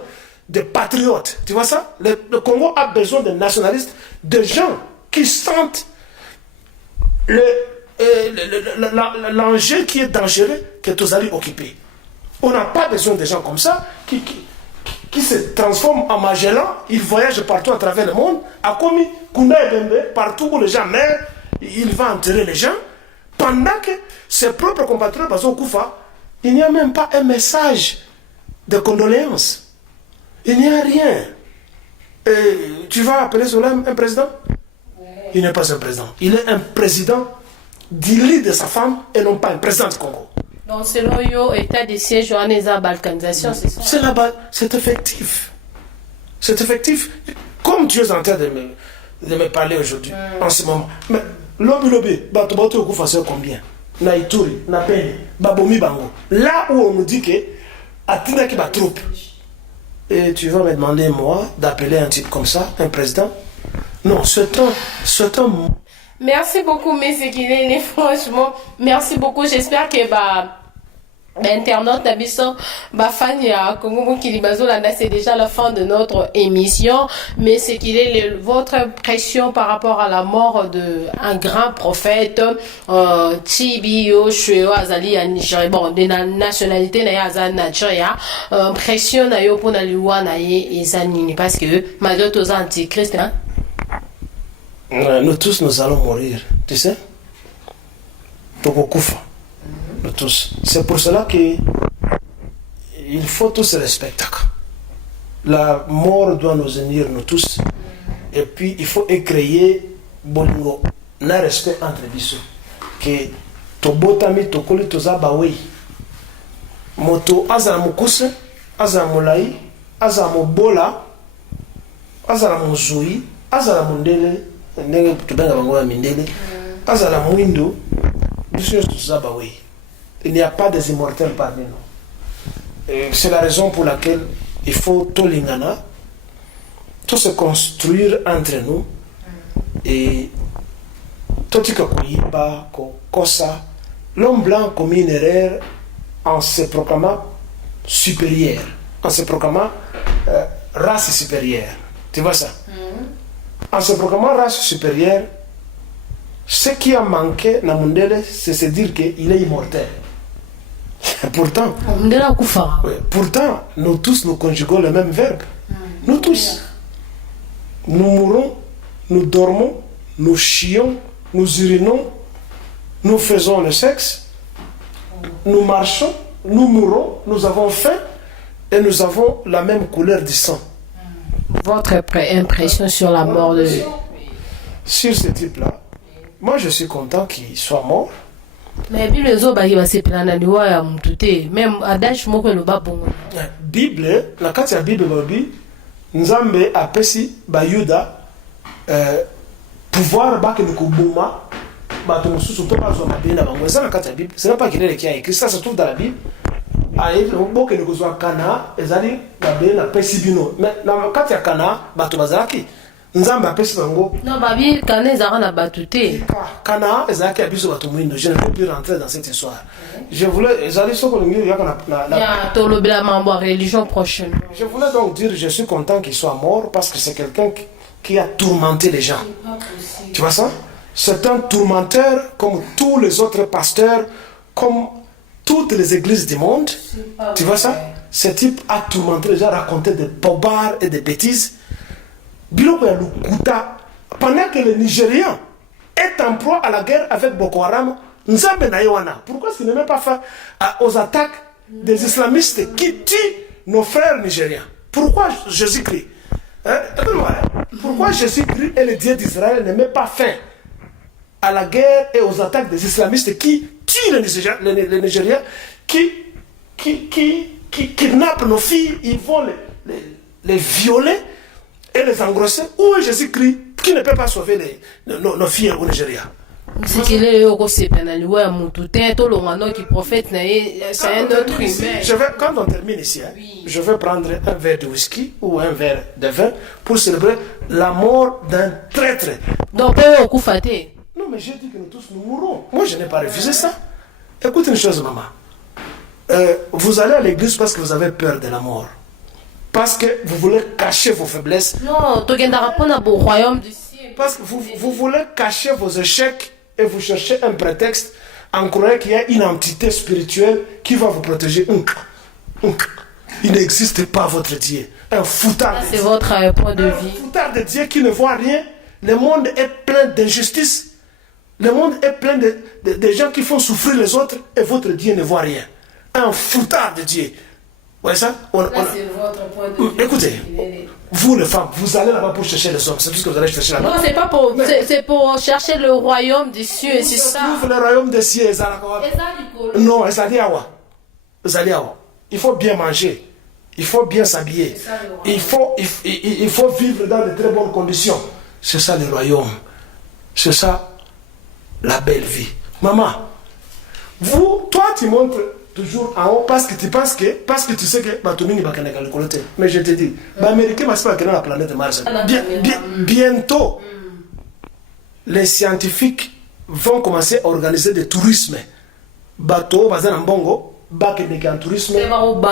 de patriotes. Tu vois ça? Le Congo a besoin de nationalistes, de gens qui sentent l'enjeu qui est dangereux que tous allez occuper. On n'a pas besoin de gens comme ça qui se transforment en Magellan. Ils voyagent partout à travers le monde. A commis Kunda et Bembe, partout où les gens meurent, il va enterrer les gens. Pendant que ses propres compatriotes Bazo Koufa, il n'y a même pas un message de condoléances. Il n'y a rien. Tu vas appeler cela un président? Il n'est pas un président. Il est un président du lit de sa femme et non pas un président du Congo. Donc, selon yo, état de siège, on est en balkanisation, c'est ça? C'est là-bas, c'est effectif. C'est effectif. Comme tu es en train de me parler aujourd'hui, en ce moment. Mais lobby, Batobato Koufa, c'est combien? Na Ituri, na Pene, Babomi Bango. Là où on nous dit que Atina qui va troupe. Et tu vas me demander, moi, d'appeler un type comme ça, un président? Non, c'est un... Merci beaucoup, M. Kilele, franchement. Merci beaucoup. J'espère que l'internaute Nabiso Bafania Congo Kilibazola, c'est déjà la fin de notre émission. Mais c'est qu'il est votre pression par rapport à la mort d'un grand prophète, Tibio Shueo Azali à Nigeria, bon, de la nationalité na Azan Nigeria, pression na yo pour na liwa na ye ezanini parce que malgré tous antichrist, hein. Nous tous, nous allons mourir, tu sais. Nous tous. C'est pour cela qu'il faut tous se respecter. La mort doit nous unir, nous tous. Et puis, il faut créer bongo, un respect entre bisous. Que tobotami tokoli tozabawe. Moto azala mukuse, azala mulai, azala mobola, azala muzui, azala mundele. Il n'y a pas des immortels parmi nous. C'est la raison pour laquelle il faut tout lingana, tout se construire entre nous et tout ce que l'homme blanc commet une erreur en se proclamant supérieur, en se proclamant race supérieure. Tu vois ça? En se proclamant race supérieure, ce qui a manqué dans Mundele, c'est se dire qu'il est immortel. Pourtant, nous tous nous conjuguons le même verbe. Nous tous. Nous mourons, nous dormons, nous chions, nous urinons, nous faisons le sexe, nous marchons, nous mourons, nous avons faim et nous avons la même couleur du sang. Votre impression sur la mort de... Sur ce type-là, moi je suis content qu'il soit mort. Mais Bible les autres va se plaindre ya mutute même adage moko le babongo. Bible, la carte ya Bible babi Nzambe apesi bayuda pouvoir ba que le kubuma ba to mususu to ba zo mabina bango ça la carte ya Bible, c'est pas qu'il est qui a écrit ça, se trouve dans la Bible. Aïe, bon que nous Kana, ezali babé na pesibino. Mais na carte ya Kana ba to bazaki nzamba pesi bango non babi kana ezaka na batute kana ezaki abiso bato mwindo. Je ne peux plus rentrer dans cette histoire. Je voulais ezali soko lingi yaka ya tolobela mambo religion prochaine. Je voulais donc dire je suis content qu'il soit mort parce que c'est quelqu'un qui a tourmenté les gens. Tu vois ça? C'est un tourmenteur comme tous les autres pasteurs, comme toutes les églises du monde. Tu vois ça? Ce type a tourmenté les gens, raconté des bobards et des bêtises. Pendant que le Nigérian est en proie à la guerre avec Boko Haram, pourquoi est-ce qu'il ne met pas face aux attaques des islamistes qui tuent nos frères nigériens? Pourquoi Jésus-Christ Pourquoi Jésus-Christ et le Dieu d'Israël ne met pas fin à la guerre et aux attaques des islamistes qui tuent les Nigériens, qui kidnappent nos filles, ils vont les violer et les engrosser? Où est Jésus-Christ qui ne peut pas sauver nos filles au Nigeria? C'est qu'il est au Sépenaliwa, à Moutouté, tout le monde qui prophète, c'est un autre humain. Quand on termine ici, je vais prendre un verre de whisky ou un verre de vin pour célébrer la mort d'un traître. Donc, pas au coup faté. Non, mais j'ai dit que nous tous nous mourrons. Moi, je n'ai pas refusé ça. Écoute une chose, maman. Vous allez à l'église parce que vous avez peur de la mort. Parce que vous voulez cacher vos faiblesses. Non, tu viens de répondre au royaume du ciel. Parce que vous voulez cacher vos échecs et vous cherchez un prétexte en croyant qu'il y a une entité spirituelle qui va vous protéger. Il n'existe pas votre Dieu. Un foutard. C'est votre point de vue. Un foutard de Dieu qui ne voit rien. Le monde est plein d'injustice. Le monde est plein de gens qui font souffrir les autres et votre Dieu ne voit rien. Un foutard de Dieu. Ouais, ça? C'est votre point de vue. Écoutez, vous les femmes, vous allez là-bas pour chercher les hommes. C'est tout ce que vous allez chercher là-bas. Non, c'est pas pour. C'est pour chercher le royaume des cieux, c'est ça. Trouve le royaume des cieux. Non, il faut bien manger. Il faut bien s'habiller. Il faut vivre dans de très bonnes conditions. C'est ça le royaume. C'est ça la belle vie. Maman, toi tu montres toujours en haut parce que tu sais que mais je te dis, l'Amérique va se faire dans la planète Mars. Bientôt, les scientifiques vont commencer à organiser des tourismes. Bateau, bazan en bongo, en tourisme. Non,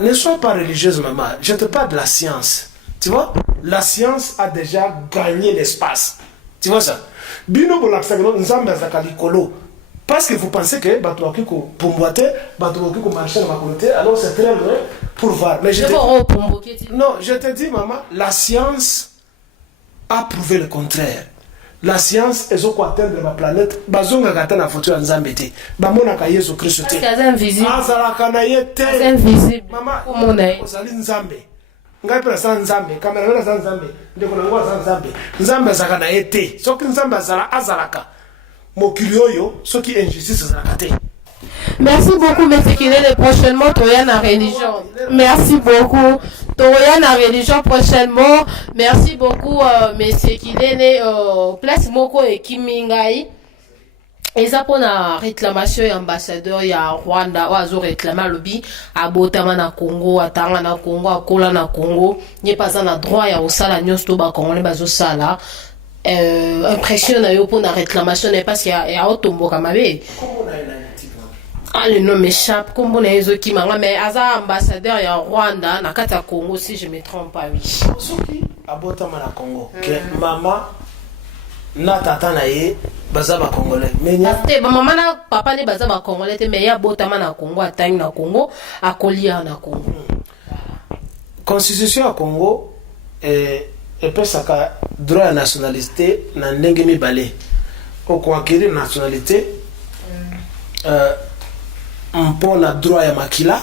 ne sois pas religieuse, maman. Je te parle de la science. Tu vois, la science a déjà gagné l'espace. Tu vois ça? Bino bolaksagono nzambe zakalikolo. Parce que vous pensez que Batouaki pour boiter, Batouaki pour marcher dans ma communauté, alors c'est très loin pour voir. Mais je te dis, maman, la science a prouvé le contraire. La science est au atteindre la planète. Bazonga gata na photo en Zambété. Bamona ka Yesu Christ. C'est invisible. Azala kanayete. C'est invisible. Maman, comment est? Ozali Nzambe. Ngai pela san Nzambe, kamera san Nzambe. Ndeko na ngwa san Nzambe. Nzambe zakana yete. Soki Nzambe azalaka. Ceux qui injustice. Merci beaucoup, M. Kilele. Prochainement, Toya na religion. Merci beaucoup. Toya na religion prochainement. Merci beaucoup, M. Kilele. Place Moko et Kimingai. Et ça pour la réclamation et ambassadeur ya Rwanda oazo réclamer lobby à Botama na Congo, à Tanga na Congo, à Kola na Congo. N'y pas un droit ya osala nyosto ba Congolais bazo sala. Impression na yo pour la réclamation n'est parce qu'il y a autombo kamabe. Ah le nom m'échappe comme on est qui manga mais aza ambassadeur ya Rwanda na kata Congo si je me trompe pas oui. Soki abotama na Congo que maman na tata na ye baza ba Congolais mais te ba maman na papa ne baza ba Congolais te mais ya botama na Congo atang na Congo akolia na Congo. Constitution à Congo et peut saka droit à nationalité na ndenge mibale au conquérir nationalité pour la droit à makila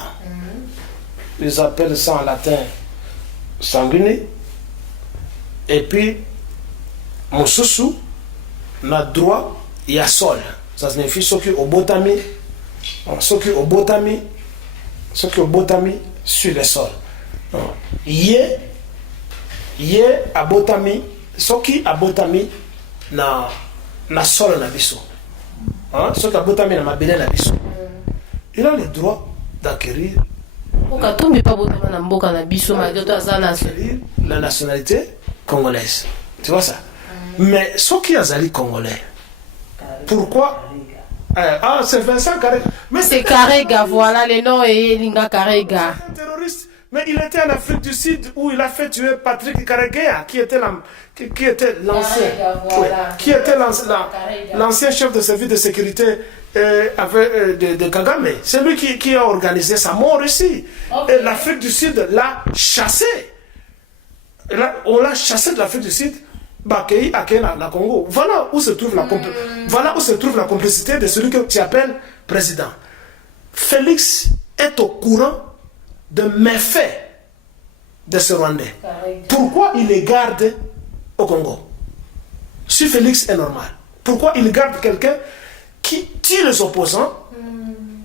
ils appellent ça en latin sanguiné et puis mosusu na droit ya sol ça signifie ceux qui au botami sur le sol ye abotami soki abotami na sol na biso soki abotami na mabele na biso il a le droit d'acquérir la nationalité congolaise. Tu vois ça? Mais ce qui est Azali congolais, pourquoi? Ah, c'est Vincent Karega. Mais c'est Karega, voilà, le nom est Linga Karega. C'est un terroriste. Mais il était en Afrique du Sud où il a fait tuer Patrick Karegeya, qui était l'ancien, voilà. qui était l'ancien chef de service de sécurité de Kagame. C'est lui qui a organisé sa mort ici. Okay. Et l'Afrique du Sud l'a chassé. On l'a chassé de l'Afrique du Sud. La Congo. Voilà où se trouve la complicité de celui que tu appelles président. Félix est au courant de méfaits de ce Rwandais. Pourquoi il les garde au Congo? Si Félix est normal, pourquoi il garde quelqu'un qui tue les opposants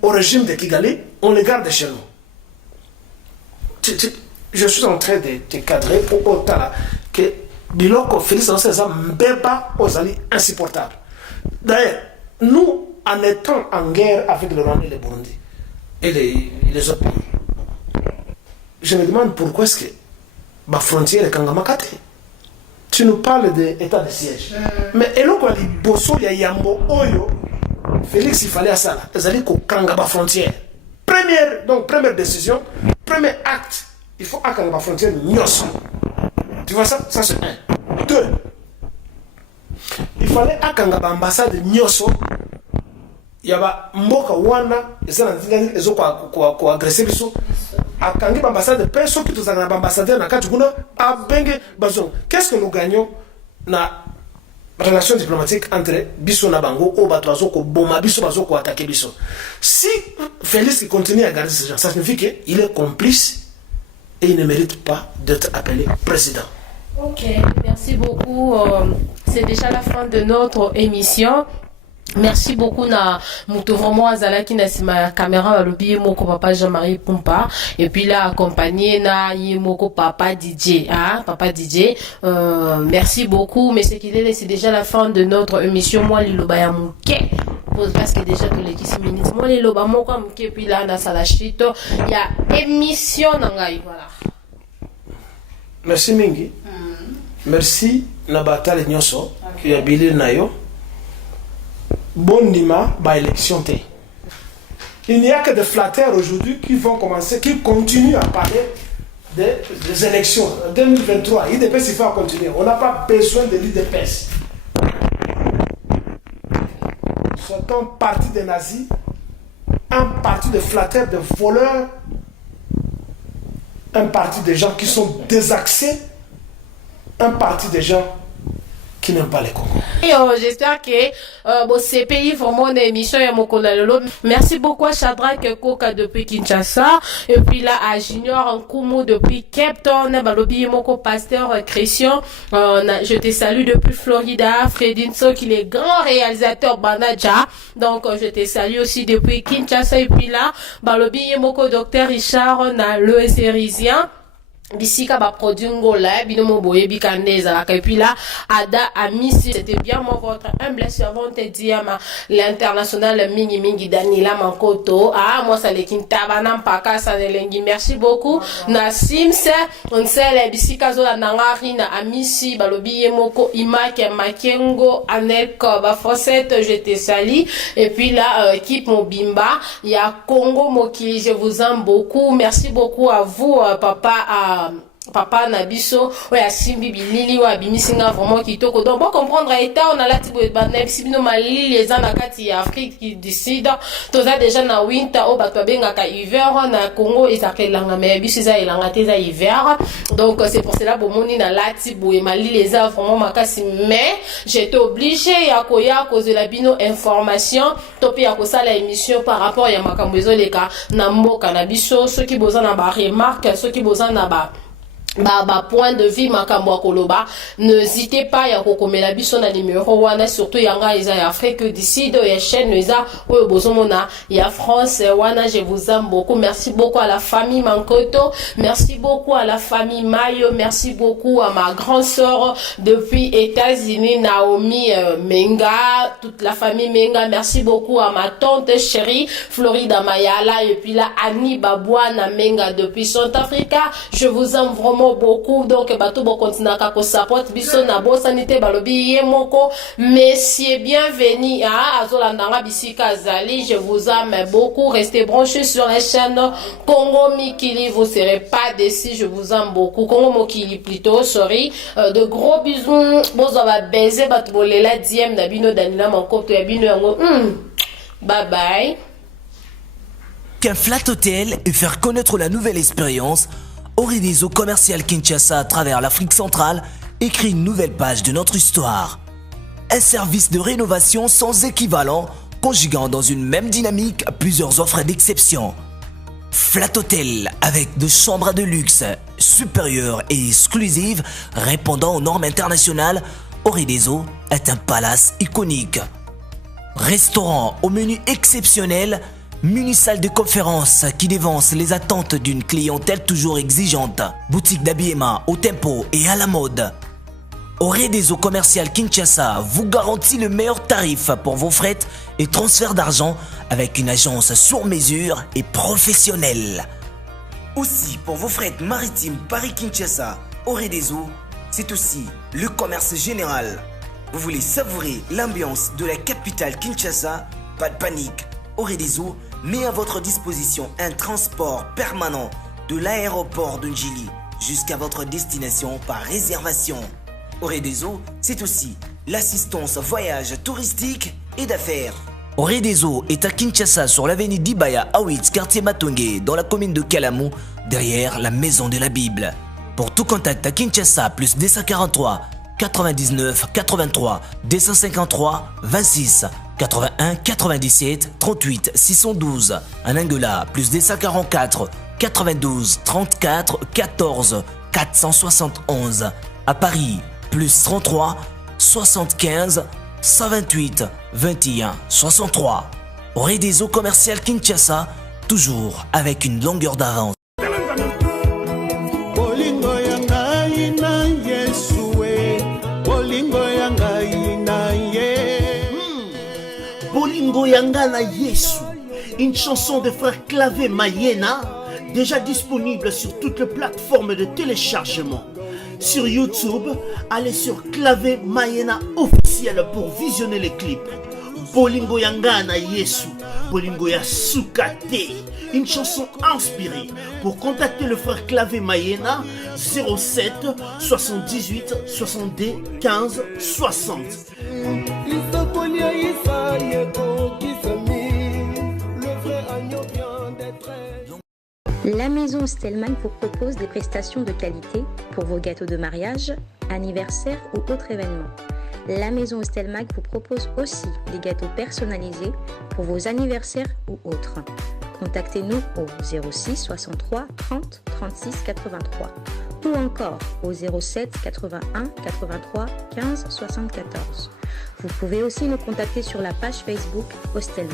au régime de Kigali? On les garde chez nous. Je suis en train de te cadrer pour autant que Biloko Félix dans ces hommes mbeba aux alliés insupportables. D'ailleurs, nous, en étant en guerre avec le Rwanda et le Burundi et les autres pays, je me demande pourquoi est-ce que ma frontière est Kangamakate. Tu nous parles d'état de siège. Mais eloko ali bosso ya yambo oyo Félix il fallait à ça là. Les alliés ko kanga ma frontière. Première décision, premier acte, il faut akanga ma frontière nyos. Tu vois ça? Ça c'est un. 2. Il fallait akanga ba ambassade nyoso. Yaba mboka wana ezana nzinga ezo ko agresser biso. Akangi ba ambassade de paix soki tozana ba ambassadeur na kati kuna abenge bazon. Qu'est-ce que nous gagnons na relation diplomatique entre biso na bango o bato azoko boma biso bazoko attaquer biso? Si Félix continue à garder ce genre, ça signifie qu'il est complice et il ne mérite pas d'être appelé président. Ok, merci beaucoup. C'est déjà la fin de notre émission. Merci beaucoup na muto vraiment azala qui na sima caméra balobi moko papa Jean-Marie Pumpa et puis là accompagné na yemoko papa DJ papa DJ. Merci beaucoup, mais c'est déjà la fin de notre émission. Moi liloba ya muke parce que déjà tous les 10 minutes moi liloba moko muke puis là na salachito il y a émission nangai voilà. Merci mingi. Merci na batale nyoso ya bilil nayo. Bondima ba élection té. Il n'y a que des flatteurs aujourd'hui qui continuent à parler des élections. En 2023, l'IDPS il faut continuer. On n'a pas besoin de l'IDPS. C'est un parti des nazis, un parti de flatteurs, de voleurs, un parti de gens qui sont désaxés, un parti de gens qui n'aiment pas les Congo. J'espère que ces pays vraiment une émission ya Mokola Lolo. Merci beaucoup à Shadrack Koka depuis Kinshasa et puis là à Junior Nkumu depuis Cape Town, Balobi Moko Pasteur Christian. Je te salue depuis Florida, Fredinso qui est grand réalisateur Banaja. Donc je te salue aussi depuis Kinshasa et puis là Balobi Moko Docteur Richard na le Sérisien. Bisika ba produit ngola binomo boye bikandeza et puis là Ada Amisi, c'était bien moi votre humble servante Diama l'international mingi Daniela Mankoto moi ça les kintabana mpaka ça lengi. Merci beaucoup na Sims on sait bisika zo la nangari na Amisi balobi yemoko Imake Makengo Anelko ba Fosette je te salue et puis là équipe Mobimba il y a Congo Mokili, je vous aime beaucoup. Merci beaucoup à vous papa Nabiso oya simbi bilili wa bimisinga vraiment kitoko. Donc bon comprendre état on a la tibo ba nebisibino malili les na kati ya Afrique du Sud toza déjà na winter o bato benga ka hiver na Congo esakelanga mais biso za elanga te za hiver. Donc c'est pour cela bomoni na la tibo et malili les vraiment makasi, mais j'étais obligé ya koya cause de la bino information topi ya kosala émission par rapport ya makambo ezoleka na mboka na biso soki boza na ba remarque soki boza na ba point de vue makambo koloba, n'hésitez pas ya kokomela biso na numéro wana surtout yanga eza ya Afrique du Sud ya chaîne eza oyo bozomona ya France wana. Je vous aime beaucoup. Merci beaucoup à la famille Mankoto, merci beaucoup à la famille Mayo, merci beaucoup à ma grande sœur depuis États-Unis Naomi Menga, toute la famille Menga. Merci beaucoup à ma tante chérie Florida Mayala et puis là Annie Babouana Menga depuis Centrafrica. Je vous aime vraiment vraiment beaucoup. Donc, bato bo continue à support biso na bo sanité balobi yemoko. Messieurs, bienvenue à Azolandanga Bisika Azali. Je vous aime beaucoup. Restez branchés sur la chaîne Congo Mikili. Vous serez pas déçus. Je vous aime beaucoup. Congo Mokili plutôt, sorry. De gros bisous. Bon, ça va baiser. Batbolela diem d'abino danila mankoto yabino yango. Bye bye. Qu'un flat hôtel et faire connaître la nouvelle expérience, Oridezo Commercial Kinshasa à travers l'Afrique centrale écrit une nouvelle page de notre histoire. Un service de rénovation sans équivalent, conjuguant dans une même dynamique plusieurs offres d'exception. Flat Hotel avec de chambres de luxe supérieures et exclusives répondant aux normes internationales, Oridezo est un palace iconique. Restaurant au menu exceptionnel, muni-salle de conférence qui dévance les attentes d'une clientèle toujours exigeante. Boutique d'habillement au tempo et à la mode. Oridezo Commercial Kinshasa vous garantit le meilleur tarif pour vos frais et transferts d'argent avec une agence sur mesure et professionnelle. Aussi pour vos frais maritimes Paris-Kinshasa, Oridezo, c'est aussi le commerce général. Vous voulez savourer l'ambiance de la capitale Kinshasa? Pas de panique. Oridezo met à votre disposition un transport permanent de l'aéroport de Njili jusqu'à votre destination par réservation. Oridezo, c'est aussi l'assistance voyage touristique et d'affaires. Oridezo est à Kinshasa sur l'avenue d'Ibaya Awitz, quartier Matongé, dans la commune de Kalamou, derrière la maison de la Bible. Pour tout contact à Kinshasa, plus 243 99 83 253 26 81 97 38 612. En Angola, plus 244 92 34 14 471. À Paris, plus 33 75 128 21 63. Oridezo Commercial Kinshasa, toujours avec une longueur d'avance. Bolingo Yangana Yesu, une chanson de frère Clavé Mayena, déjà disponible sur toutes les plateformes de téléchargement. Sur YouTube, allez sur Clavé Mayena officiel pour visionner les clips. Bolingo Yangana Yesu, Bolingo Yasukate, une chanson inspirée. Pour contacter le frère Clavé Mayena, 07 78 62 15 60. La maison Stelman vous propose des prestations de qualité pour vos gâteaux de mariage, anniversaire ou autres événements. La maison Stelman vous propose aussi des gâteaux personnalisés pour vos anniversaires ou autres. Contactez-nous au 06 63 30 36 83 ou encore au 07 81 83 15 74. Vous pouvez aussi nous contacter sur la page Facebook Hostelmac.